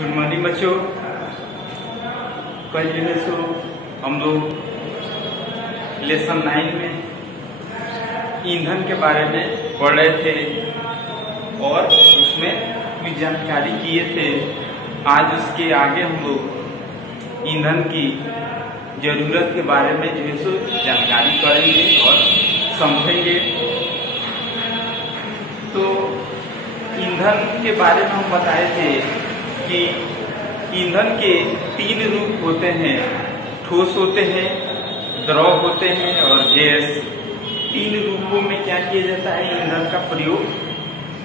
Good morning बच्चों। कल जो है सो हम लोग लेसन 9 में ईंधन के बारे में पढ़ रहे थे और उसमें कुछ जानकारी किए थे। आज उसके आगे हम लोग ईंधन की जरूरत के बारे में जो है सो जानकारी करेंगे और समझेंगे। तो ईंधन के बारे में हम बताए थे कि ईंधन के 3 रूप होते हैं, ठोस होते हैं, द्रव होते हैं और गैस। 3 रूपों में क्या किया जाता है, ईंधन का प्रयोग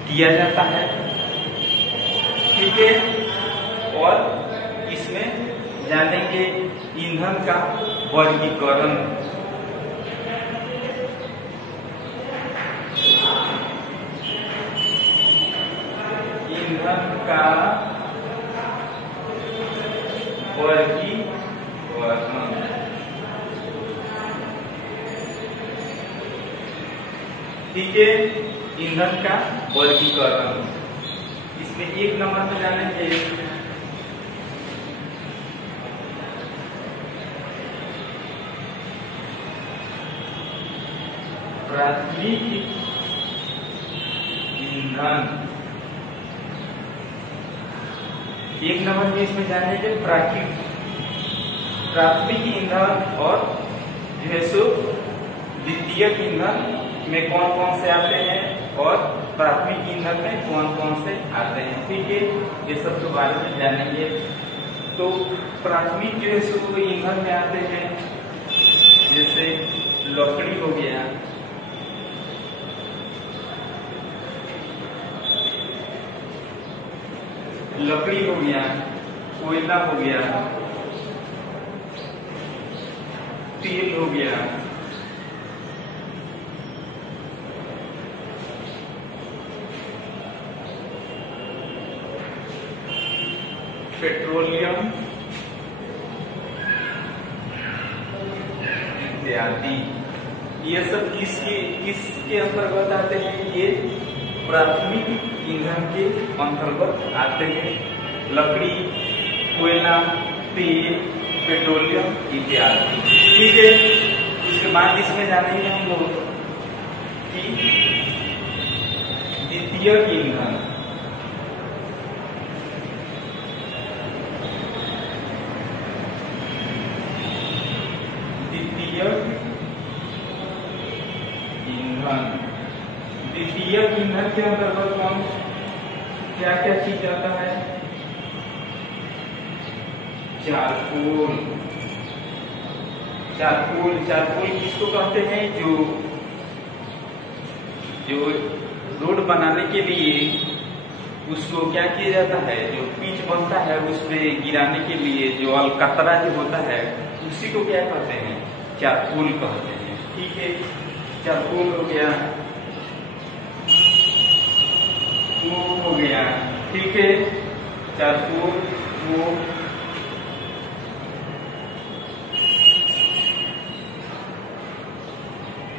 किया जाता है। ठीक है, और इसमें जानेंगे ईंधन का वर्गीकरण। ईंधन का वर्गीकरण। ठीक है, ईंधन का वर्गीकरण। इसमें 1 नंबर में जानेंगे प्राथमिक ईंधन। 1 नंबर में इसमें जानेंगे प्राथमिक ईंधन और जो है सो द्वितीयक ईंधन में कौन कौन से आते हैं और प्राथमिक ईंधन में कौन कौन से आते हैं। ठीक है, ये सब के बारे में जानेंगे। तो प्राथमिक जो है सो ईंधन में आते हैं, जैसे लकड़ी हो गया, लकड़ी हो गया, कोयला हो गया, तेल हो गया, पेट्रोलियम इत्यादि। ये सब किसके अंतर्गत आते हैं, ये प्राथमिक ईंधन के अंतर्गत आते हैं। लकड़ी, कोयला, तेल, पेट्रोलियम इत्यादि। ठीक है, उसके बाद इसमें जानेंगे हम लोग कि द्वितीयक ईंधन। द्वितीयक ईंधन के अंतर्गत कौन क्या क्या चीज आता है, चारकोल। चारकोल किसको कहते हैं, जो रोड बनाने के लिए उसको क्या किया जाता है, जो पिच बनता है उस पे गिराने के लिए जो अलकतरा जो होता है उसी को क्या कहते हैं, चारकोल कहते हैं। ठीक है, चारकोल हो गया, हो गया। ठीक है, चारकोल, वो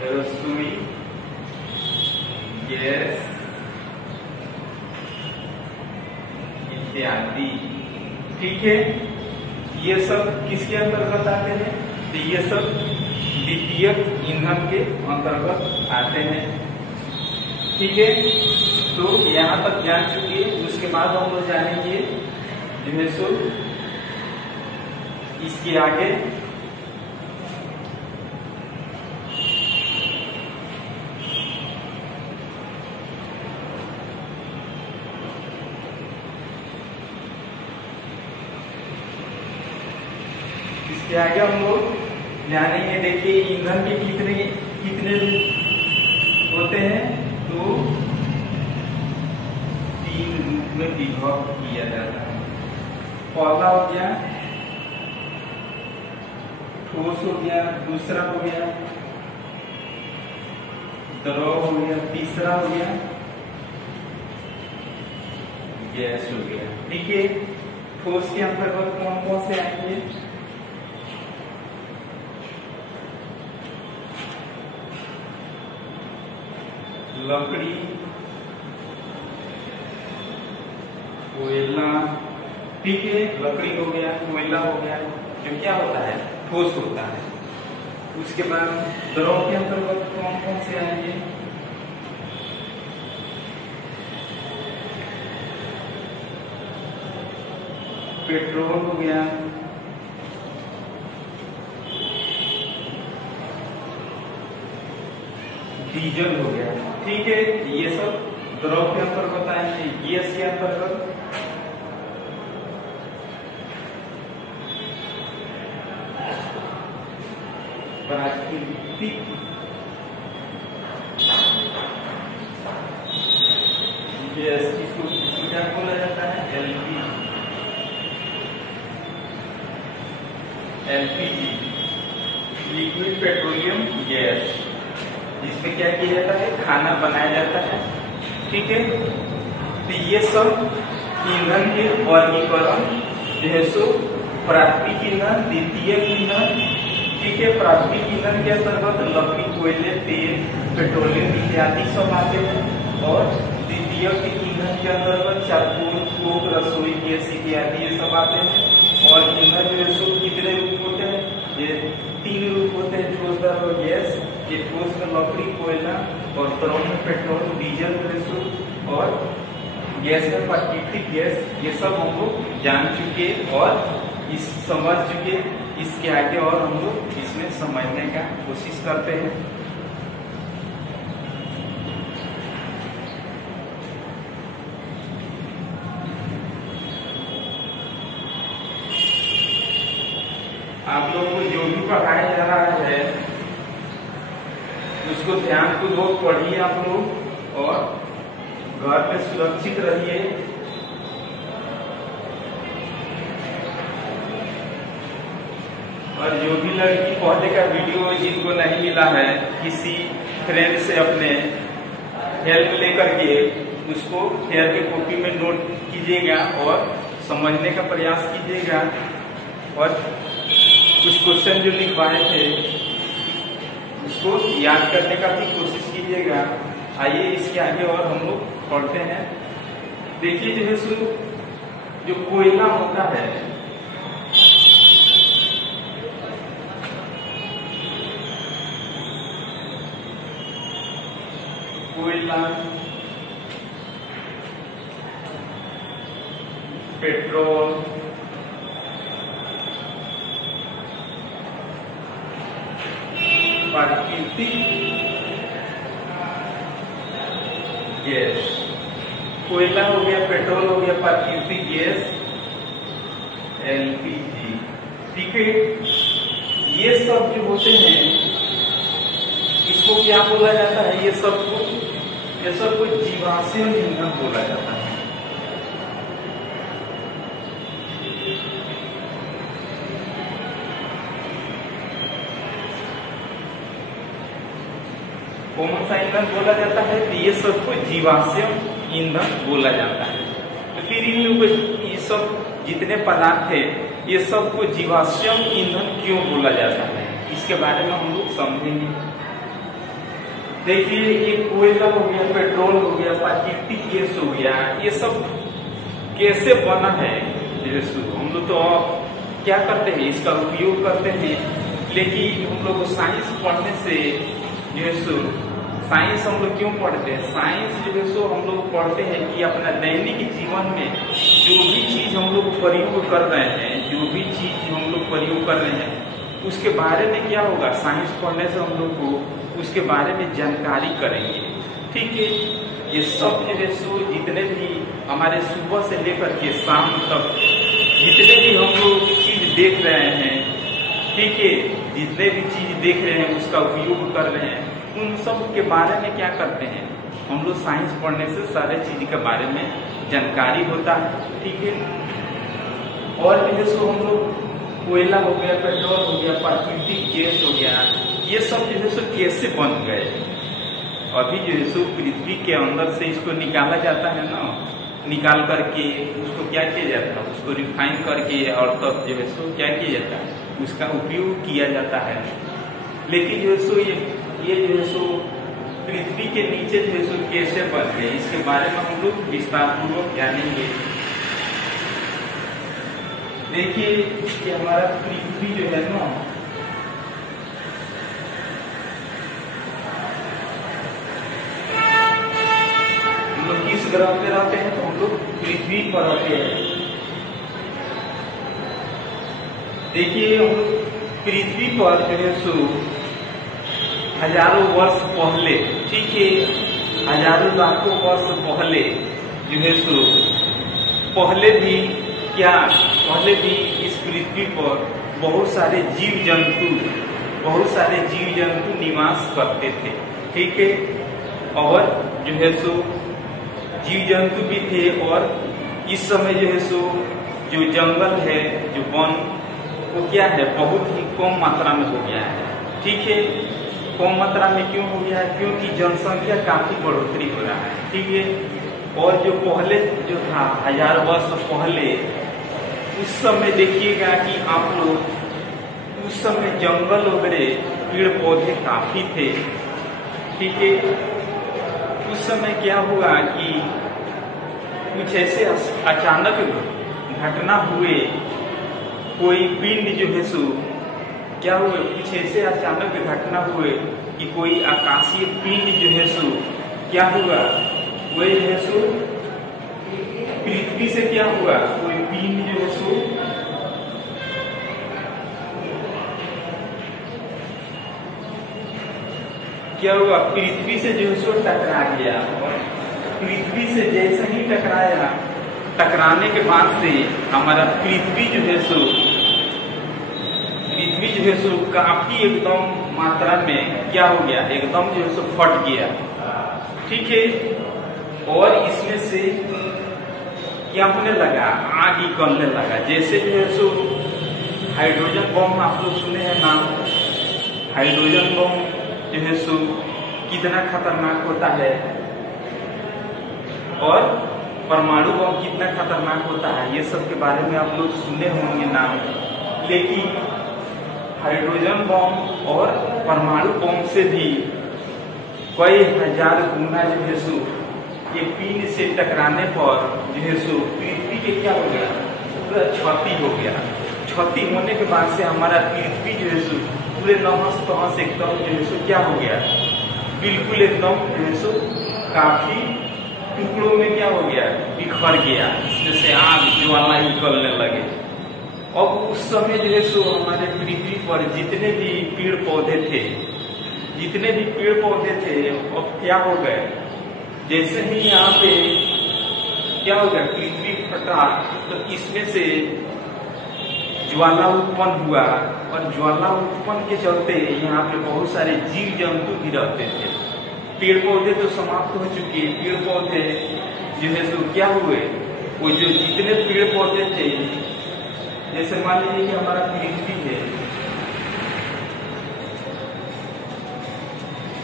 रसोई गैस इत्यादि। ठीक है, ये सब किसके अंतर्गत आते हैं, तो ये सब द्वितीयक ईंधन के अंतर्गत आते हैं। ठीक है, तो यहाँ तक जान चुके। उसके बाद हम लोग जानेंगे जो है सो इसके आगे हम लोग जानेंगे। देखिए, ईंधन के कितने रूप होते हैं, तो 3 रूप में विभक्त किया जाता है। पहला हो गया ठोस हो गया, दूसरा हो गया द्रव हो गया, तीसरा हो गया गैस हो गया। ठीक है, ठोस के अंतर्गत कौन कौन से आएंगे, लकड़ी, कोयला, ठीक है, लकड़ी हो गया, कोयला हो गया, जो क्या होता है, ठोस होता है। उसके बाद द्रव के अंतर्गत कौन कौन से आएंगे? पेट्रोल हो गया, डीजल हो गया। ठीक है, ये सब द्रव के अंतर्गत आएंगे। गैस के अंतर्गत प्राकृतिक गैस, इसको क्या बोला जाता है? LPG, liquid petroleum gas. इसमें क्या किया जाता है? खाना बनाया जाता है। ठीक है, तो ये सब ईंधन के वर्गीकरण जो है सो प्राथमिक ईंधन, द्वितीयक ईंधन। ठीक है, प्राथमिक ईंधन के अंतर्गत लकड़ी, कोयले, तेल, पेट्रोलियम इत्यादि सब आते हैं। और द्वितीयक ईंधन के अंतर्गत चारकोल, कोक, रसोई गैस इत्यादि ये सब आते हैं। और ईंधन जो है सो कितने रूप होते हैं? ये 3 रूप होते हैं, ठोस, द्रव और गैस। ये ठोस में लकड़ी, कोयला, और द्रव में पेट्रोल, डीजल, और गैस में प्राकृतिक गैस। ये सब हम लोग जान चुके और इस समझ चुके। इसके आगे और हम लोग इसमें समझने का कोशिश करते हैं। आप लोग को जो भी पढ़ाया जा रहा है उसको ध्यानपूर्वक पढ़िए आप लोग, और घर में सुरक्षित रहिए। और जो भी लड़की पहले का वीडियो जिनको नहीं मिला है, किसी फ्रेंड से अपने हेल्प लेकर के उसको फेयर की कॉपी में नोट कीजिएगा और समझने का प्रयास कीजिएगा। और कुछ क्वेश्चन जो लिखवाए थे उसको याद करने का भी कोशिश कीजिएगा। आइए इसके आगे और हम लोग पढ़ते हैं। देखिए जो है जो कोयला होता है, कोयला, पेट्रोल, प्राकृतिक गैस। कोयला हो गया, पेट्रोल हो गया, प्राकृतिक गैस, एलपीजी। ठीक है, ये सब जो होते हैं इसको क्या बोला जाता है? ये सब को जीवाश्म ईंधन बोला जाता है। कौन सा ईंधन बोला जाता है? तो ये सबको जीवाश्म ईंधन बोला जाता है। तो फिर इन लोगों ये सब जितने पदार्थ है ये सबको जीवाश्म ईंधन क्यों बोला जाता है, इसके बारे में हम लोग समझेंगे। देखिए, ये कोयला हो गया, पेट्रोल हो गया, प्राकृतिक गैस हो गया, ये सब कैसे बना है? हम लोग तो क्या करते हैं, इसका उपयोग करते हैं। लेकिन हम लोग साइंस पढ़ने से जो है साइंस हम लोग क्यों पढ़ते हैं? साइंस जो है सो हम लोग पढ़ते हैं कि अपना दैनिक जीवन में जो भी चीज हम लोग प्रयोग कर रहे हैं, जो भी चीज हम लोग प्रयोग कर रहे हैं उसके बारे में क्या होगा, साइंस पढ़ने से हम लोग को उसके बारे में जानकारी करेंगे। ठीक है, ये सब जो है सो जितने भी हमारे सुबह से लेकर के शाम तक जितने भी हम लोग चीज देख रहे हैं, ठीक है, जितने भी चीज देख रहे हैं उसका उपयोग कर रहे हैं, उन सब के बारे में क्या करते हैं हम लोग? साइंस पढ़ने से सारे चीज के बारे में जानकारी होता है। ठीक है, और जो है सो हम लोग कोयला हो गया, पेट्रोल हो गया, प्राकृतिक गैस हो गया, ये सब जो है सो कैसे बन गए? अभी जो है सो पृथ्वी के अंदर से इसको निकाला जाता है ना, निकाल करके उसको क्या किया जाता है, उसको रिफाइन करके और तब जो है सो क्या किया जाता है, उसका उपयोग किया जाता है। लेकिन जो है सो ये जो है सो पृथ्वी के नीचे जो है सो कैसे बन गए, इसके बारे में हम लोग विस्तार पूर्वक जानेंगे। देखिए कि हमारा पृथ्वी जो है ना, हम लोग किस ग्रह पे रहते हैं? तो हम लोग पृथ्वी पर रहते हैं। देखिए हम पृथ्वी पर जो है सो हजारों वर्ष पहले, ठीक है, हजारों लाखों वर्ष पहले जो है सो पहले भी इस पृथ्वी पर बहुत सारे जीव जंतु निवास करते थे, ठीक है। और जो है सो जीव जंतु भी थे, और इस समय जो है सो जो जंगल है, जो वन, वो क्या है, बहुत ही कम मात्रा में हो गया है, ठीक है। कम मात्रा में क्यों हो गया है? क्योंकि जनसंख्या काफी बढ़ोतरी हो रहा है, ठीक है। और जो पहले जो था, हजार वर्ष पहले, उस समय देखिएगा कि आप लोग उस समय जंगल वगैरह, पेड़ पौधे काफी थे, ठीक है। उस समय क्या हुआ कि कुछ ऐसे अचानक घटना हुए, कोई पिंड जो है सो क्या हुए, कुछ ऐसे अचानक घटना हुए कि कोई आकाशीय पिंड जो है सो क्या हुआ, वही जो है सो पृथ्वी से क्या हुआ, कोई पिंड जो है सो क्या हुआ, पृथ्वी से जो है सो टकरा गया। और पृथ्वी से जैसे ही टकराया, टकराने के बाद से हमारा पृथ्वी जो है सो काफी एकदम मात्रा में क्या हो गया, एकदम जो है सो फट गया, ठीक है। और इसमें से क्या होने लगा, आग निकलने लगा। जैसे जो है सो हाइड्रोजन बम आप लोग सुने हैं नाम, हाइड्रोजन बम जो है सो कितना खतरनाक होता है, और परमाणु बम कितना खतरनाक होता है, ये सब के बारे में आप लोग सुने होंगे नाम। लेकिन हाइड्रोजन बम और परमाणु बम से भी कई हजार गुना जो है सो ये पिंड से टकराने पर जो है सो पृथ्वी के क्या हो गया, पूरा क्षति हो गया। क्षति होने के बाद से हमारा पृथ्वी जो है सो पूरे नहस तहस एकदम जो है सो क्या हो गया, बिल्कुल एकदम जो है सो काफी टुकड़ों में क्या हो गया, बिखर गया। इसमें से आग ज्वाला निकलने लगे। अब उस समय जो है सो हमारे पृथ्वी पर जितने भी पेड़ पौधे थे, अब क्या हो गए, जैसे ही यहाँ पे क्या हो गया, पृथ्वी फटा, तो इसमें से ज्वाला उत्पन्न हुआ। और ज्वाला उत्पन्न के चलते यहाँ पे बहुत सारे जीव जंतु भी रहते थे। पेड़ पौधे तो समाप्त हो चुके, पेड़ पौधे जो है सो क्या हुए, वो जो जितने पेड़ पौधे थे, जैसे मान लीजिए कि हमारा पृथ्वी है,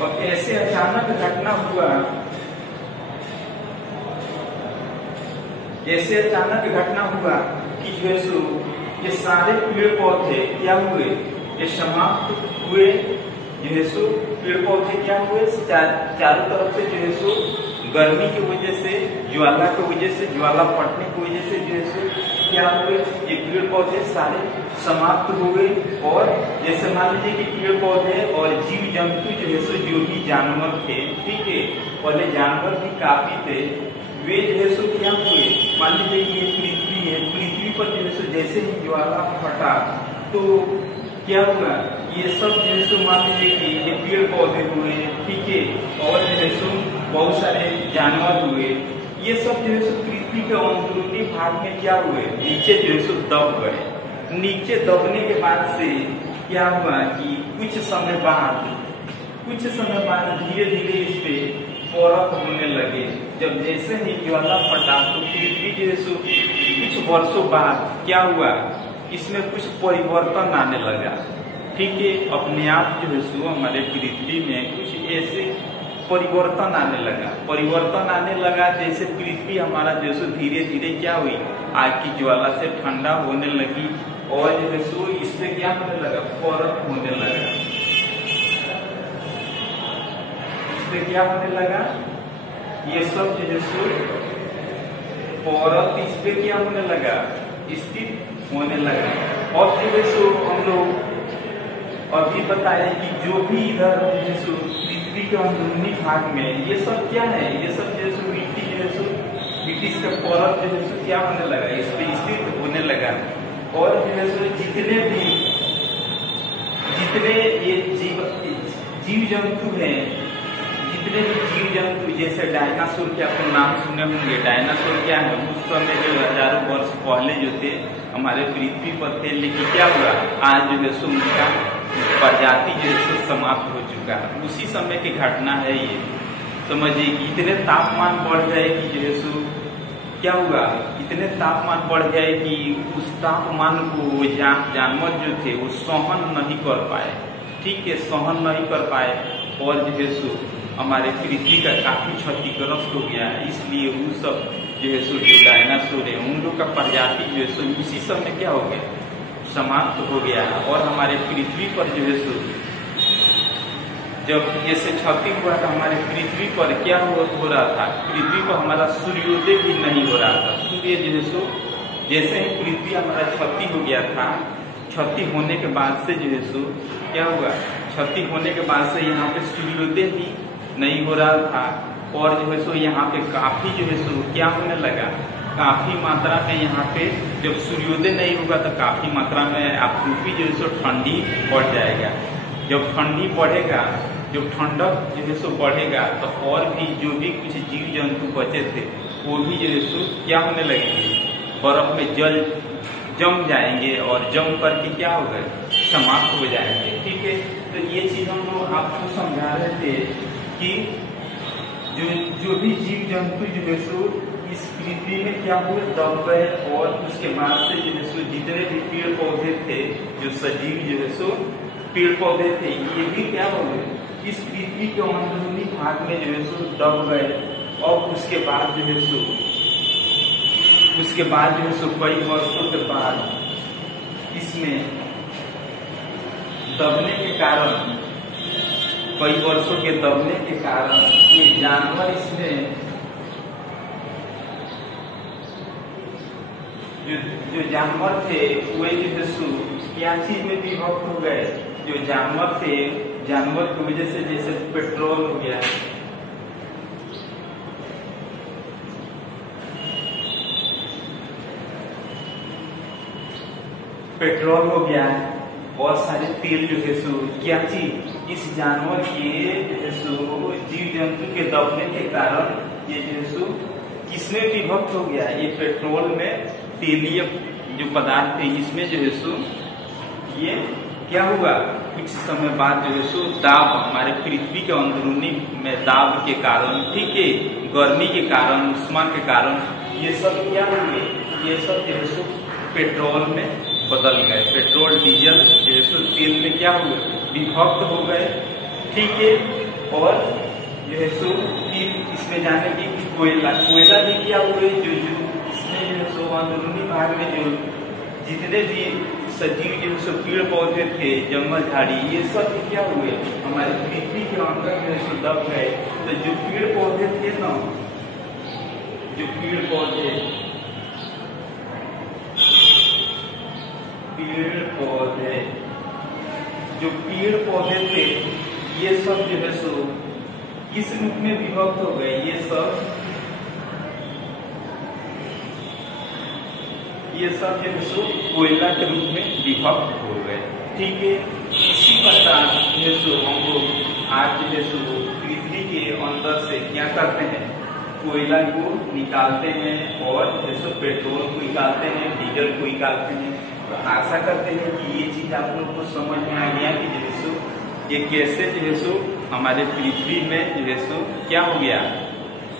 और ऐसे अचानक घटना हुआ, कि जो है सो ये सारे पेड़ पौधे क्या हुए, ये समाप्त हुए। जो है सो पेड़ पौधे क्या हुए, चारों तरफ से जो है सो गर्मी की वजह से, ज्वाला की वजह से, ज्वाला फटने की वजह से जो है सो क्या हुए, ये पेड़ पौधे सारे समाप्त हो गए। और जैसे मान लीजिए कि पेड़ पौधे और जीव जंतु जो है सो, जो भी जानवर थे, ठीक है, पहले जानवर भी काफी थे, वे जो है सो क्या हुए, मान लीजिए कि ये पृथ्वी है, पृथ्वी पर जो है सो जैसे ही ज्वाला फटा, तो क्या हुआ, ये सब जो है सो मान लीजिए कि ये पेड़ पौधे हुए, ठीक है, और जो है सो बहुत सारे जानवर हुए, ये सब जो है सो पृथ्वी के अंदरूनी भाग में क्या हुए, नीचे जो है सो दब गए। नीचे दबने के बाद से क्या हुआ कि कुछ समय बाद धीरे धीरे इस पे परत होने लगे। जब जैसे ही ज्वाला फटा, तो पृथ्वी जो है सो कुछ वर्षों बाद क्या हुआ, इसमें कुछ परिवर्तन आने लगा, ठीक है। अपने आप जो है सो हमारे पृथ्वी में कुछ ऐसे परिवर्तन आने लगा, जैसे पृथ्वी हमारा जो है धीरे धीरे क्या हुई, आग की ज्वाला से ठंडा होने लगी, और जो है सो इससे क्या होने लगा, परत होने लगा। इससे क्या होने लगा, ये सब जो है सो परत इस पे क्या होने लगा, स्थित होने लगा। और जो है सो हम लोग अभी बताए कि जो भी इधर जो सो पृथ्वी के अंदरूनी भाग में ये सब क्या है, ये सब जो सो मिट्टी जो है सो मिट्टी का परत जो है सो क्या होने लगा, इस पे स्थित होने लगा। और जो है सो जितने ये जीव जंतु हैं, जितने भी जीव जंतु जैसे डायनासोर के आपको नाम सुने होंगे। डायनासोर क्या है, उस समय जो हजारों वर्ष पहले जो थे हमारे पृथ्वी पर थे, लेकिन क्या हुआ आज जो है सो उनका प्रजाति जो है सो समाप्त हो चुका है। उसी समय की घटना है ये। समझिए कि इतने तापमान बढ़ गए कि जो है सो क्या हुआ, इतने तापमान बढ़ गए कि उस तापमान को जानवर जो थे वो सहन नहीं कर पाए। ठीक है, सहन नहीं कर पाए और जो है सो हमारे पृथ्वी का काफी क्षतिग्रस्त हो गया है। इसलिए वो सब जो है सो जो डायनासोर है उन लोग का प्रजाति जो है सो उसी समय क्या हो गया, समाप्त हो गया। और हमारे पृथ्वी पर जो है सो जब जैसे क्षति हुआ था हमारे पृथ्वी पर क्या हो रहा था, पृथ्वी पर हमारा सूर्योदय भी नहीं हो रहा था। सूर्य जो है सो जैसे ही पृथ्वी हमारा क्षति हो गया था, क्षति होने के बाद से जो है सो क्या हुआ, क्षति होने के बाद से यहाँ पे सूर्योदय भी नहीं हो रहा था। और जो है सो यहाँ पे काफी जो है सो क्या होने लगा, काफी मात्रा में यहाँ पे जब सूर्योदय नहीं होगा तो काफी मात्रा में आपूर्ति जो है सो ठंडी बढ़ जाएगा। जब ठंडी बढ़ेगा, जब ठंडक जो है सो बढ़ेगा तो और भी जो भी कुछ जीव जंतु बचे थे वो भी जो है सो क्या होने लगेंगे, बर्फ में जम जाएंगे और जम करके क्या होगा, समाप्त हो जाएंगे। ठीक है, तो ये चीज हम लोग आपको समझा रहे थे कि जो भी जीव जंतु जो है सो इस पृथ्वी में क्या हुए, दब गए। और उसके बाद से जो है सो जितने भी पेड़ पौधे थे, जो सजीव जो है सो पेड़ पौधे थे, ये भी क्या हो गए, इस पृथ्वी के अंदरूनी भाग में जो है सो दब गए। और उसके बाद जो है सो कई वर्षों के बाद इसमें दबने के कारण, कई वर्षों के दबने के कारण ये जानवर, इसमें जो जानवर थे वे जो है सो क्या चीज में विभक्त हो गए, जो जानवर थे, जानवर की वजह से जैसे पेट्रोल हो गया, पेट्रोल हो गया, बहुत सारे तेल जो है सो क्या चीज, इस जानवर के जो है सो जीव जंतु के दबने के कारण ये जो है सो किसमें विभक्त हो गया, ये पेट्रोल में तेलीय जो पदार्थ थे इसमें जो है सो ये क्या हुआ, कुछ समय बाद जो है सो दाब, हमारे पृथ्वी के अंदरूनी में दाब के कारण, ठीक है, गर्मी के कारण, उष्मा के कारण ये सब क्या हुए, ये सब जो है सो पेट्रोल में बदल गए। पेट्रोल डीजल जो है सो तेल में क्या हुए, विभक्त हो गए। ठीक है, और जो है सो फिर इसमें जाने की कोयला भी क्या हुए, जो इसमें जो है सो अंदरूनी भाग में जो जितने भी सजीव जो है सो पेड़ पौधे थे, जंगल झाड़ी, ये सब क्या हुए, हमारे पृथ्वी के अंदर जो है सो दब गए। तो जो पेड़ पौधे थे ना, जो पेड़ पौधे थे, ये सब जो है सो किस रूप में विभक्त हो गए, ये सब जो है सो कोयला के रूप में विभक्त हो गए। ठीक है, इसी प्रकार जो है सो हम लोग आज जो है सो पृथ्वी के अंदर से क्या करते हैं, कोयला को निकालते हैं और जो है सो पेट्रोल को निकालते हैं, डीजल को निकालते हैं। तो आशा करते हैं कि ये चीज आप लोग को समझ में आ गया कि जो है सो ये कैसे जो है सो हमारे पृथ्वी में जो है सो क्या हो गया,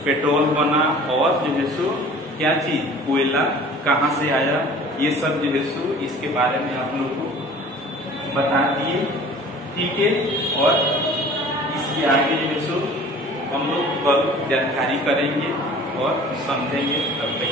पेट्रोल बना, और जो है सो क्या चीज, कोयला कहाँ से आया, ये सब जो है सो इसके बारे में आप लोग को बता दिए। ठीक है, और इसके आगे जो है सो हम लोग बहुत जानकारी करेंगे और समझेंगे। तब तक